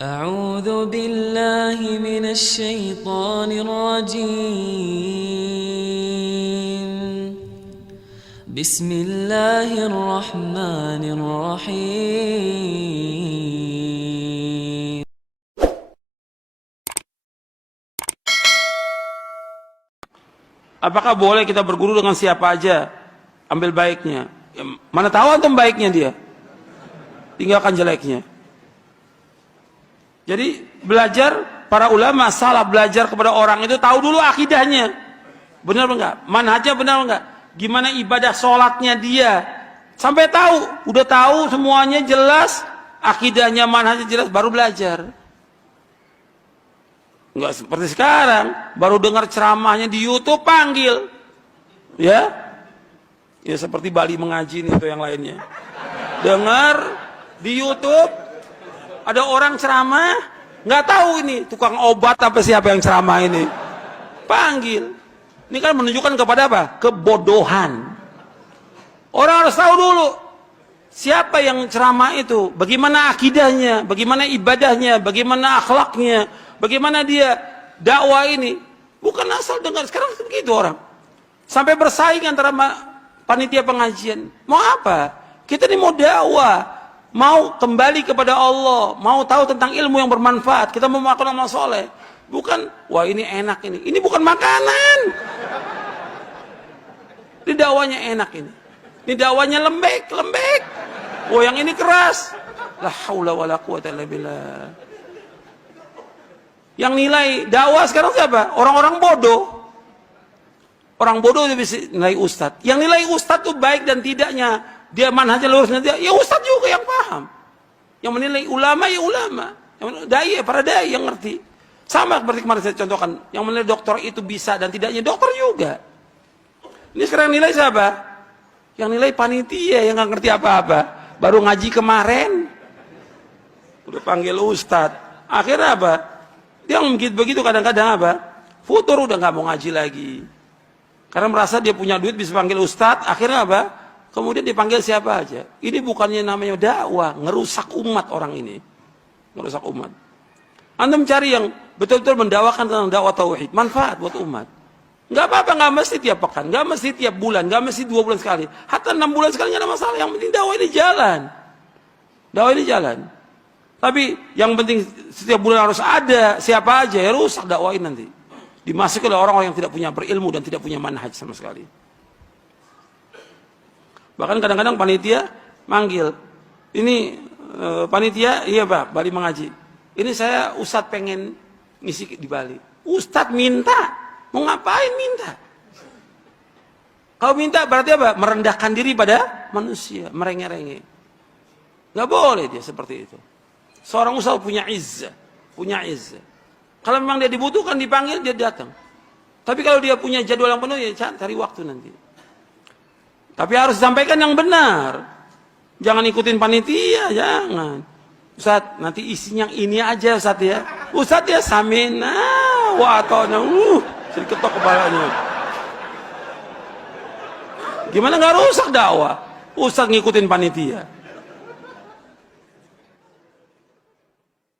أعوذ بالله من الشيطان الرجيم. بسم الله الرحمن الرحيم. Apakah boleh kita berguru dengan siapa aja? Ambil baiknya. Ya, mana tahu antum baiknya dia. Tinggalkan jeleknya. Jadi belajar, para ulama salah belajar kepada orang itu tahu dulu akidahnya. Benar enggak? Manhajnya benar enggak? Gimana ibadah sholatnya dia. Sampai tahu, udah tahu semuanya jelas, akidahnya manhajnya jelas, baru belajar. Enggak seperti sekarang, baru dengar ceramahnya di YouTube panggil. Ya. Ya seperti Bali mengaji nih atau yang lainnya. Dengar di YouTube ada orang ceramah, nggak tahu ini tukang obat apa siapa yang ceramah ini. Panggil. Ini kan menunjukkan kepada apa? Kebodohan. Orang harus tahu dulu siapa yang ceramah itu, bagaimana akidahnya, bagaimana ibadahnya, bagaimana akhlaknya, bagaimana dia dakwah ini. Bukan asal dengar. Sekarang begitu orang. Sampai bersaing antara panitia pengajian. Mau apa? Kita ini mau dakwah. Mau kembali kepada Allah, mau tahu tentang ilmu yang bermanfaat, kita mau makan amal soleh. Bukan, wah ini enak ini. Ini bukan makanan. Ini dakwanya enak ini. Ini dakwanya lembek. Oh yang ini keras. La haula wala quwata illa billah. Yang nilai dakwah sekarang siapa? Orang-orang bodoh. Orang bodoh itu bisa nilai ustadz. Yang nilai ustadz itu baik dan tidaknya, dia manhajnya lurus nanti, ya ustadz juga yang paham. Yang menilai ulama ya ulama, yang dai para dai yang ngerti. Sama seperti kemarin saya contohkan, yang menilai dokter itu bisa dan tidaknya dokter juga. Ini sekarang nilai siapa? Yang nilai panitia yang nggak ngerti apa-apa, baru ngaji kemarin, udah panggil ustadz. Akhirnya apa? Dia begitu kadang-kadang apa? Futur udah nggak mau ngaji lagi, karena merasa dia punya duit bisa panggil ustadz. Akhirnya apa? Kemudian dipanggil siapa aja. Ini bukannya namanya dakwah, ngerusak umat orang ini. Ngerusak umat. Antum cari yang betul-betul mendakwakan tentang dakwah tauhid, manfaat buat umat. Enggak apa-apa, enggak mesti tiap pekan, enggak mesti tiap bulan, enggak mesti 2 bulan sekali. Hatta 6 bulan sekali enggak ada masalah. Yang penting dakwah ini jalan. Dakwah ini jalan. Tapi yang penting setiap bulan harus ada siapa aja, ya rusak dakwah ini nanti. Dimasuki oleh orang-orang yang tidak punya berilmu dan tidak punya manhaj sama sekali. Bahkan kadang-kadang panitia manggil, ini panitia, iya Pak, Bali mengaji. Ini saya ustadz pengen ngisi di Bali. Ustadz minta, mau ngapain minta? Kalau minta berarti apa? Merendahkan diri pada manusia, merengek-rengek. Nggak boleh dia seperti itu. Seorang ustadz punya izzah, Kalau memang dia dibutuhkan, dipanggil, dia datang. Tapi kalau dia punya jadwal yang penuh, ya cari waktu nanti. Tapi harus disampaikan yang benar. Jangan ikutin panitia, jangan. Ustaz, nanti isinya yang ini aja Ustaz ya. Ustaz ya samina wa atona. Jadi ketok kepalanya. Gimana nggak rusak dakwah? Ustaz ngikutin panitia.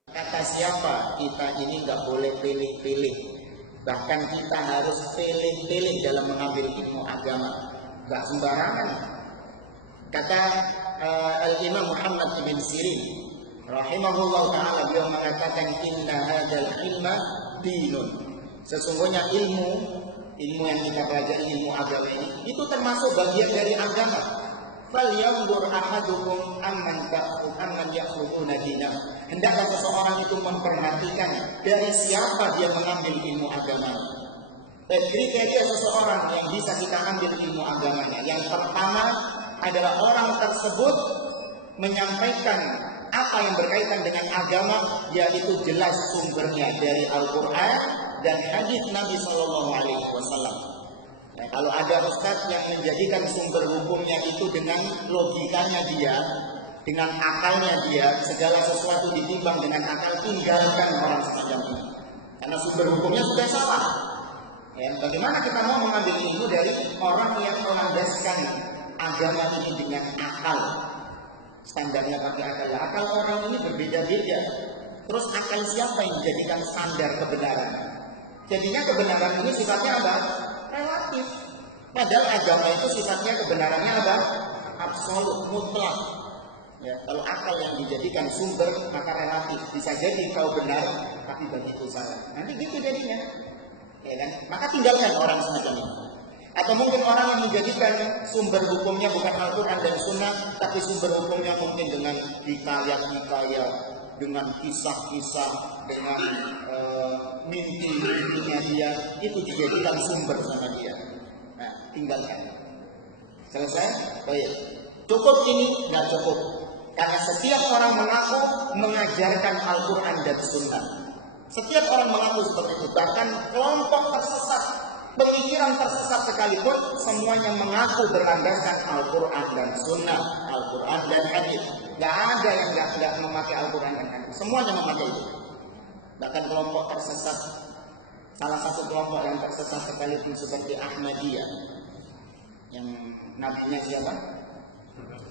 Kata siapa kita ini nggak boleh pilih-pilih. Bahkan kita harus pilih-pilih dalam mengambil ilmu agama. Gak sembarangan. Kata Al-Imam Muhammad ibn Sirin rahimahullah ta'ala, beliau mengatakan inna hadzal ilma dinun. Sesungguhnya ilmu yang kita pelajari, ilmu agama ini, itu termasuk bagian dari agama. Falyanzur ahadukum amman ya'khuduna dinah. Hendaklah seseorang itu memperhatikan dari siapa dia mengambil ilmu agama. Dan kriteria seseorang yang bisa kita ambil ilmu agamanya, yang pertama adalah orang tersebut menyampaikan apa yang berkaitan dengan agama, yaitu jelas sumbernya dari Al-Quran dan hadis Nabi Shallallahu Alaihi Wasallam. Nah, kalau ada ustadz yang menjadikan sumber hukumnya itu dengan logikanya dia, dengan akalnya dia, segala sesuatu ditimbang dengan akal, tinggalkan orang semacam ini, karena sumber hukumnya sudah salah. Ya, bagaimana kita mau mengambil ilmu dari orang yang melandaskan agama ini dengan akal? Standarnya pakai akal. Akal orang ini berbeda-beda. Terus akal siapa yang dijadikan standar kebenaran? Jadinya kebenaran ini sifatnya apa? Relatif. Padahal agama itu sifatnya kebenarannya apa? Absolut, mutlak. Ya, kalau akal yang dijadikan sumber maka relatif. Bisa jadi kau benar, tapi bagiku salah. Nanti gitu jadinya. Ya kan? Maka tinggalkan orang semacam ini. Atau mungkin orang yang menjadikan sumber hukumnya bukan Al-Quran dan Sunnah, tapi sumber hukumnya mungkin dengan hikayat-hikayat, dengan kisah-kisah, dengan mimpi-mimpinya dia, itu dijadikan sumber sama dia. Nah, tinggalkan. Selesai? Baik. Cukup ini? Nggak cukup. Karena setiap orang mengaku mengajarkan Al-Quran dan Sunnah. Setiap orang mengaku seperti itu. Bahkan kelompok tersesat, pemikiran tersesat sekalipun, semuanya mengaku berlandaskan Al-Quran dan Sunnah, Al-Quran dan Hadis. Gak ada yang gak memakai Al-Quran dan Hadis. Semuanya memakai itu. Bahkan kelompok tersesat, salah satu kelompok yang tersesat sekalipun seperti Ahmadiyah, yang nabinya siapa?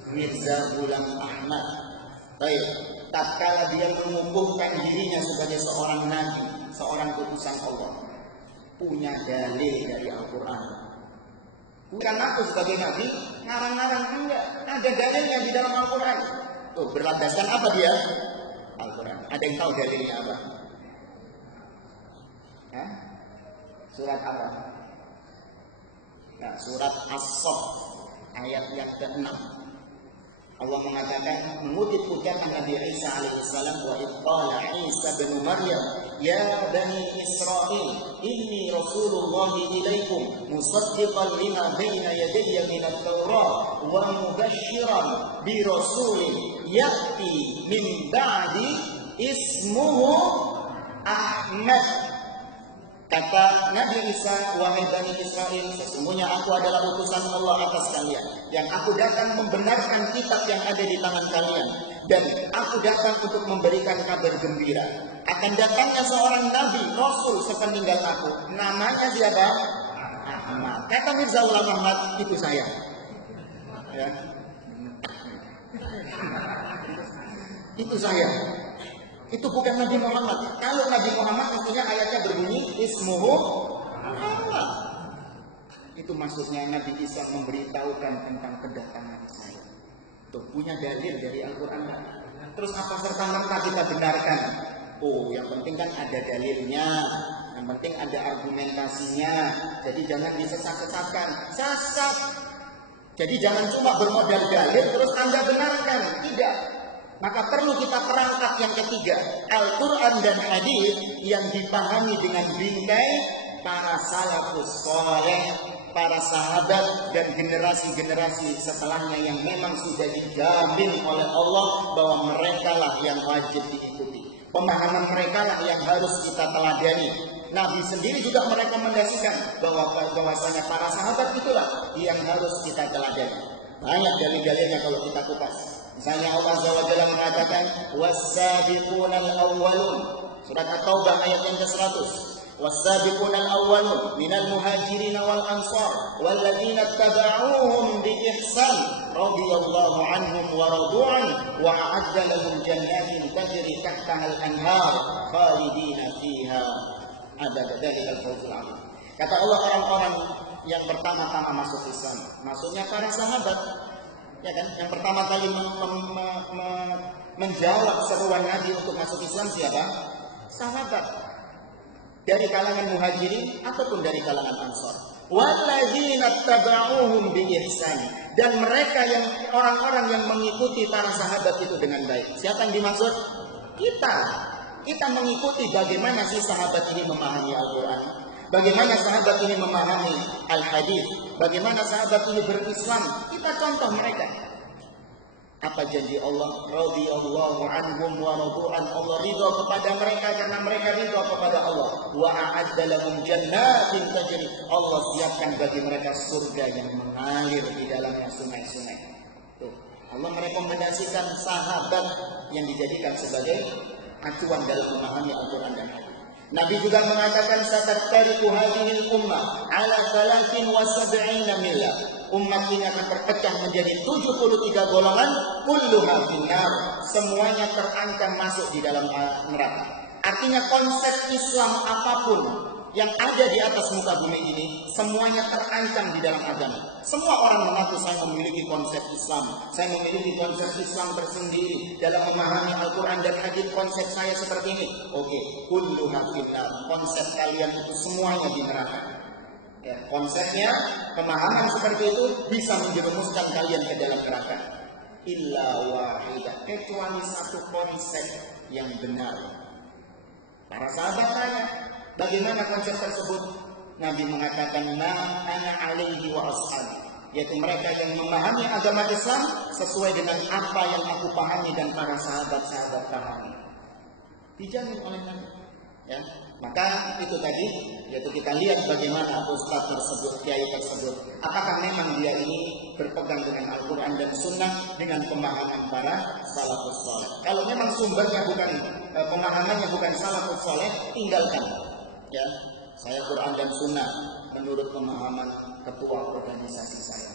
Mirza Ghulam Ahmad. Baik, tatkala dia mengukuhkan dirinya sebagai seorang nabi, seorang utusan Allah, punya dalil dari Al-Quran. Bukan aku sebagai nabi, ngarang-ngarang, enggak. Ada dalilnya di dalam Al-Quran. Tuh, berlandaskan apa dia? Al-Quran. Ada yang tahu dalilnya apa? Hah? Surat apa? Nah, surat As-Saff ayat yang ke-6. Allah mengatakan, mengutip ucapan Nabi Isa alaihissalam, wa iqala Isa bin Maryam, ya bani Israel, inni Rasulullah ilaikum, musaddiqan lima baina yadayya minat Taurat, wa mubashiran bi rasulin ya'ti min ba'di ismuhu Ahmad. Kata Nabi Isa, wahai Bani Israel, sesungguhnya aku adalah utusan Allah atas kalian. Yang aku datang membenarkan kitab yang ada di tangan kalian. Dan aku datang untuk memberikan kabar gembira. Akan datangnya seorang Nabi, Rasul sepeninggal aku. Namanya siapa? Ahmad. Kata Mirza Ghulam Ahmad, itu saya. Ya. Itu saya. Itu bukan Nabi Muhammad. Kalau Nabi Muhammad maksudnya ayatnya berbunyi ismuhu Muhammad. Itu maksudnya Nabi Isa memberitahukan tentang kedatangan saya. Tuh punya dalil dari Al-Quran. Terus apa serta-merta kita benarkan? Oh, yang penting kan ada dalilnya. Yang penting ada argumentasinya. Jadi jangan disesat-sesatkan. Sesat. Jadi jangan cuma bermodal dalil terus Anda benarkan. Tidak. Maka perlu kita perangkat yang ketiga, Al-Quran dan Hadis yang dipahami dengan bingkai para salafus saleh, para sahabat dan generasi-generasi setelahnya yang memang sudah dijamin oleh Allah bahwa mereka lah yang wajib diikuti. Pemahaman mereka lah yang harus kita teladani. Nabi sendiri juga merekomendasikan bahwasanya para sahabat itulah yang harus kita teladani. Banyak dalil-dalilnya kalau kita kupas. Misalnya Allah Azza wa Jalla mengatakan was-sabiqunal awwalun, surat At-Taubah ayat yang ke-100. Was-sabiqunal awwalun minal muhajirin wal ansar walladzina ittaba'uuhum bi ihsan radhiyallahu anhum wa radu an wa a'adda lahum jannatin tajri tahtaha al-anhar khalidina fiha abada dzalikal fawzul 'azim. Kata Allah, orang-orang yang pertama-tama masuk Islam, maksudnya para sahabat. Ya kan, yang pertama kali menjawab seruan Nabi untuk masuk Islam siapa? Sahabat. Dari kalangan muhajirin ataupun dari kalangan ansar. Walladzina tabauhum bi ihsan. Dan mereka yang orang-orang yang mengikuti para sahabat itu dengan baik. Siapa yang dimaksud? Kita. Kita mengikuti bagaimana sih sahabat ini memahami Al-Quran. Bagaimana sahabat ini memahami Al-Hadis. Bagaimana sahabat ini berislam. Kita contoh mereka. Apa janji Allah? Radhiyallahu anhum wa radu'an. Allah ridha kepada mereka karena mereka ridha kepada Allah. Wa a'adda lahum jannatin tajri. Allah siapkan bagi mereka surga yang mengalir di dalamnya sungai-sungai. Tuh, Allah merekomendasikan sahabat yang dijadikan sebagai acuan dalam memahami Al-Quran dan Hadis. Nabi juga mengatakan satattariqu hadhil ummah ala 73 millah. umat ini akan terpecah menjadi 73 golongan, kulluha finnar, semuanya terancam masuk di dalam neraka. Artinya konsep Islam apapun yang ada di atas muka bumi ini semuanya terancam di dalam agama. Semua orang mengaku saya memiliki konsep Islam, saya memiliki konsep Islam tersendiri dalam memahami Al-Quran dan hadis. Konsep saya seperti ini. Oke, kulluha finnar, konsep kalian itu semuanya di neraka. Ya, konsepnya, pemahaman seperti itu bisa menjerumuskan kalian ke dalam neraka. Illa wahidah, kecuali satu konsep yang benar. Para sahabat tanya, bagaimana konsep tersebut? Nabi mengatakan, ma ana alaihi wa ashabi, yaitu mereka yang memahami agama Islam sesuai dengan apa yang aku pahami dan para sahabat-sahabat pahami. Dijamin oleh Nabi. Ya, maka itu tadi, yaitu kita lihat bagaimana ustaz tersebut, kiai tersebut, apakah memang dia ini berpegang dengan Al-Quran dan Sunnah dengan pemahaman para salafus saleh. Kalau memang sumbernya bukan, pemahamannya bukan salafus saleh, tinggalkan. Ya, saya Quran dan Sunnah menurut pemahaman ketua organisasi saya.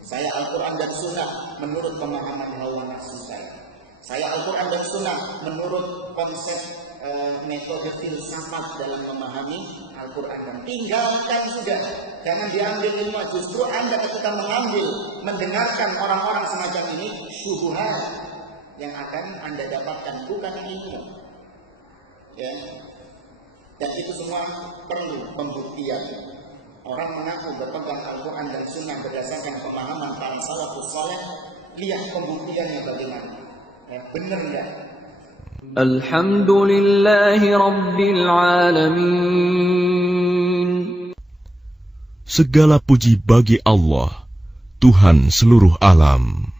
Saya Al-Quran dan Sunnah menurut pemahaman hawa nafsu saya. Saya Al-Quran dan Sunnah menurut konsep metode filsafat dalam memahami Al-Quran. Dan tinggalkan sudah, jangan diambil ilmu. Justru Anda ketika mendengarkan orang-orang semacam ini, syubhat yang akan Anda dapatkan, bukan ilmu. Ya. Dan itu semua perlu pembuktian. Orang mengaku berpegang Al-Quran dan Sunnah berdasarkan pemahaman para salafus saleh, lihat pembuktiannya bagaimana. Ya, benar enggak? Alhamdulillahi Rabbil Alamin. Segala puji bagi Allah, Tuhan seluruh alam.